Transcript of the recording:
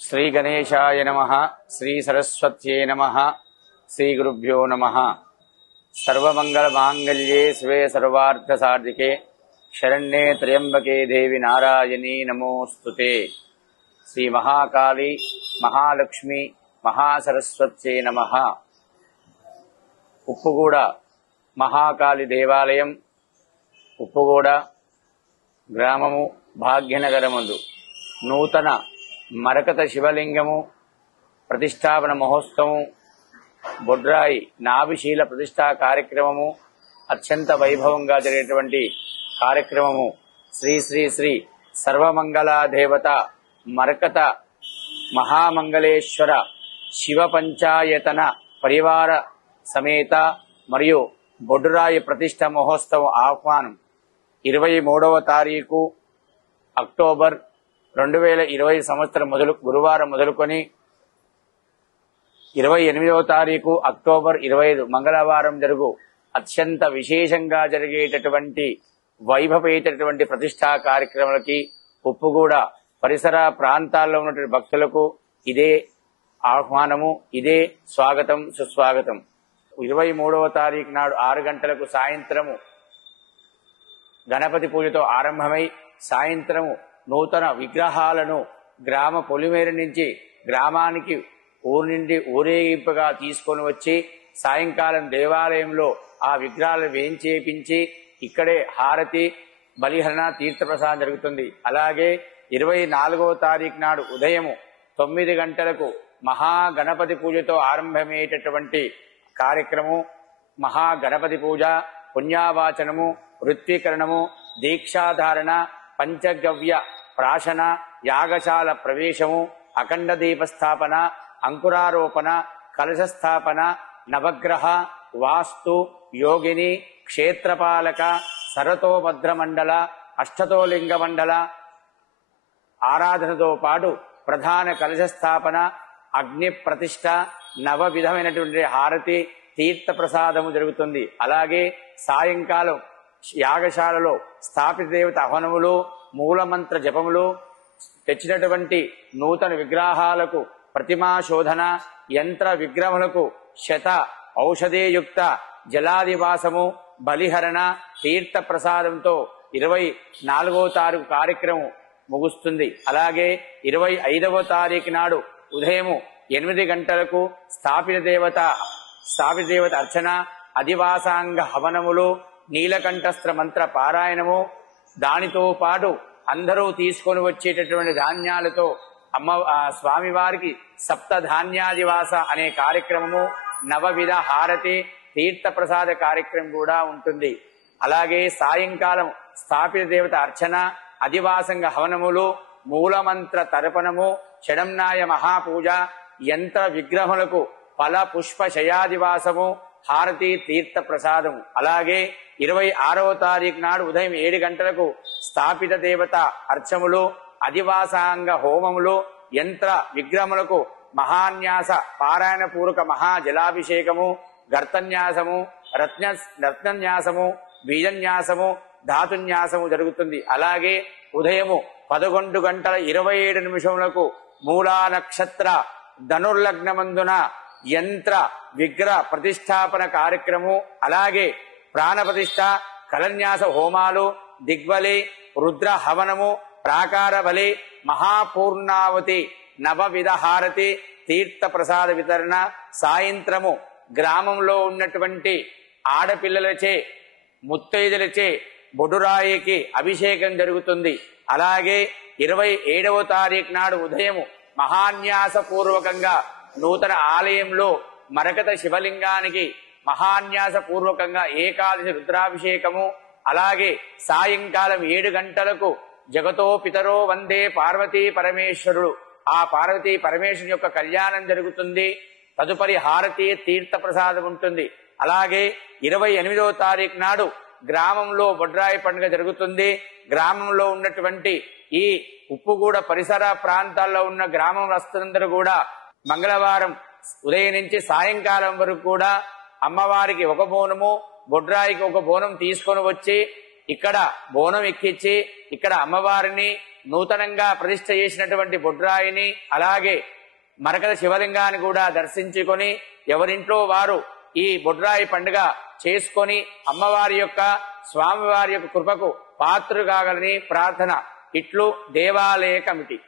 శ్రీ గణేశాయ నమః. శ్రీ సరస్వత్యై నమః. శ్రీ గురుభ్యో నమః. సర్వమంగళ మాంగళ్యే శివే సర్వార్థ సాధికే శరణ్యే త్ర్యంబకే దేవి నారాయణీ నమోస్తుతే. శ్రీ మహాకాళి మహాలక్ష్మి మహాసరస్వత్యై నమః. ఉప్పుగూడ మహాకాళి దేవాలయం, ఉప్పుగూడ గ్రామము, భాగ్యనగరమందు నూతన మరకత శివలింగము ప్రతిష్టాపన మహోత్సవం, బొడ్రాయి నాభిశీల ప్రతిష్టా కార్యక్రమము అత్యంత వైభవంగా జరిగేటువంటి కార్యక్రమము. శ్రీ శ్రీ శ్రీ సర్వమంగళ దేవత మరకత మహామంగళేశ్వర శివ పంచాయతన పరివార సమేత మరియు బొడ్రాయి ప్రతిష్ట మహోత్సవం ఆహ్వానం 23వ తారీఖు అక్టోబర్ 2020 సంవత్సరం గురువారం మొదలుకొని 28వ తారీఖు అక్టోబర్ 25 మంగళవారం జరుగు అత్యంత విశేషంగా జరిగేటటువంటి వైభవేతటువంటి ప్రతిష్టా కార్యక్రమాలకి ఉప్పుగూడ పరిసర ప్రాంతాల్లో ఉన్నటువంటి భక్తులకు ఇదే ఆహ్వానము, ఇదే స్వాగతం, సుస్వాగతం. 23వ తారీఖు నాడు 6 గంటలకు సాయంత్రము గణపతి పూజతో ఆరంభమై సాయంత్రము నూతన విగ్రహాలను గ్రామ పొలిమేర నుంచి గ్రామానికి ఊరి నుండి ఊరేగింపుగా తీసుకొని వచ్చి సాయంకాలం దేవాలయంలో ఆ విగ్రహాలను వేంచేపించి ఇక్కడే హారతి, బలిహరణ, తీర్థప్రసాదం జరుగుతుంది. అలాగే 24వ తారీఖు నాడు ఉదయము 9 గంటలకు మహాగణపతి పూజతో ఆరంభమయ్యేటటువంటి కార్యక్రమం. మహాగణపతి పూజ, పుణ్యావాచనము, ఋత్వీకరణము, దీక్షాధారణ, పంచగవ్య ప్రాశన, యాగశాల ప్రవేశము, అఖండ దీపస్థాపన, అంకురారోపణ, కలశస్థాపన, నవగ్రహ, వాస్తు, యోగిని, క్షేత్రపాలక, సరతోభద్రమండల, అష్టతోలింగ మండల ఆరాధనతో పాటు ప్రధాన కలశస్థాపన, అగ్ని ప్రతిష్ట, నవ విధమైనటువంటి హారతి, తీర్థ ప్రసాదము జరుగుతుంది. అలాగే సాయంకాలం యాగశాలలో స్థాపిత దేవత హవనములు, మూలమంత్ర జపములు, తెచ్చినటువంటి నూతన విగ్రహాలకు ప్రతిమా శోధన, యంత్ర విగ్రహములకు శత ఔషధేయుక్త జలాదివాసము, బలిహరణ, తీర్థ ప్రసాదంతో 24వ తారీఖు కార్యక్రమం ముగుస్తుంది. అలాగే 25వ తారీఖు నాడు ఉదయము 8 గంటలకు స్థాపిత దేవత అర్చన, అధివాసాంగ హవనములు, నీలకంఠస్త్ర మంత్ర పారాయణము, దానితో పాటు అందరూ తీసుకొని వచ్చేటటువంటి ధాన్యాలతో స్వామివారికి సప్త ధాన్యాదివాస అనే కార్యక్రమము, నవవిధ హారతి, తీర్థ ప్రసాద కార్యక్రమం కూడా ఉంటుంది. అలాగే సాయంకాలం స్థాపిత దేవత అర్చన, అధివాసంగ హవనములు, మూలమంత్ర తర్పణము, షడంనాయ మహాపూజ, యంత్ర విగ్రహములకు ఫల పుష్ప శయాదివాసము, హారతి, తీర్థ ప్రసాదము. అలాగే 26వ తారీఖు నాడు ఉదయం 7 గంటలకు స్థాపిత దేవత అర్చములు, అధివాసాంగ హోమములు, యంత్ర విగ్రహములకు మహాన్యాస పారాయణ పూర్వక మహాజలాభిషేకము, గర్తన్యాసము, రత్నన్యాసము, బీజన్యాసము, ధాతున్యాసము జరుగుతుంది. అలాగే ఉదయము 11 గంటల 27 నిమిషములకు మూలా నక్షత్ర ధనుర్లగ్నమందున యంత్ర విగ్రహ ప్రతిష్టాపన కార్యక్రమము, అలాగే ప్రాణప్రతిష్ఠ, కలన్యాస హోమాలు, దిగ్బలి, రుద్ర హవనము, ప్రాకార బలి, మహాపూర్ణావతి, నవవిధ హారతి, తీర్థ ప్రసాద వితరణ. సాయంత్రము గ్రామంలో ఉన్నటువంటి ఆడపిల్లలచే, ముత్తైదులచే బొడురాయికి అభిషేకం జరుగుతుంది. అలాగే 27వ తారీఖు నాడు ఉదయము మహాన్యాసపూర్వకంగా నూతన ఆలయంలో మరకత శివలింగానికి మహాన్యాసపూర్వకంగా ఏకాదశి రుద్రాభిషేకము. అలాగే సాయంకాలం 7 గంటలకు జగతో పితరో వందే పార్వతీ పరమేశ్వరుడు, ఆ పార్వతీ పరమేశ్వరుని యొక్క కళ్యాణం జరుగుతుంది. తదుపరి హారతి, తీర్థ ప్రసాదం ఉంటుంది. అలాగే 28వ తారీఖు నాడు గ్రామంలో బొడ్రాయి పండుగ జరుగుతుంది. గ్రామంలో ఉన్నటువంటి ఈ ఉప్పుగూడ పరిసర ప్రాంతాల్లో ఉన్న గ్రామం వస్తులందరూ కూడా మంగళవారం ఉదయం నుంచి సాయంకాలం వరకు కూడా అమ్మవారికి ఒక బోనము, బొడ్రాయికి ఒక బోనం తీసుకొని వచ్చి ఇక్కడ బోనం ఎక్కించి ఇక్కడ అమ్మవారిని నూతనంగా ప్రతిష్ఠ చేసినటువంటి బొడ్రాయిని అలాగే మరకత శివలింగాన్ని కూడా దర్శించుకొని ఎవరింట్లో వారు ఈ బొడ్రాయి పండుగ చేసుకొని అమ్మవారి యొక్క స్వామివారి యొక్క కృపకు పాత్రులు కాగలని ప్రార్థన. ఇట్లు దేవాలయ కమిటీ.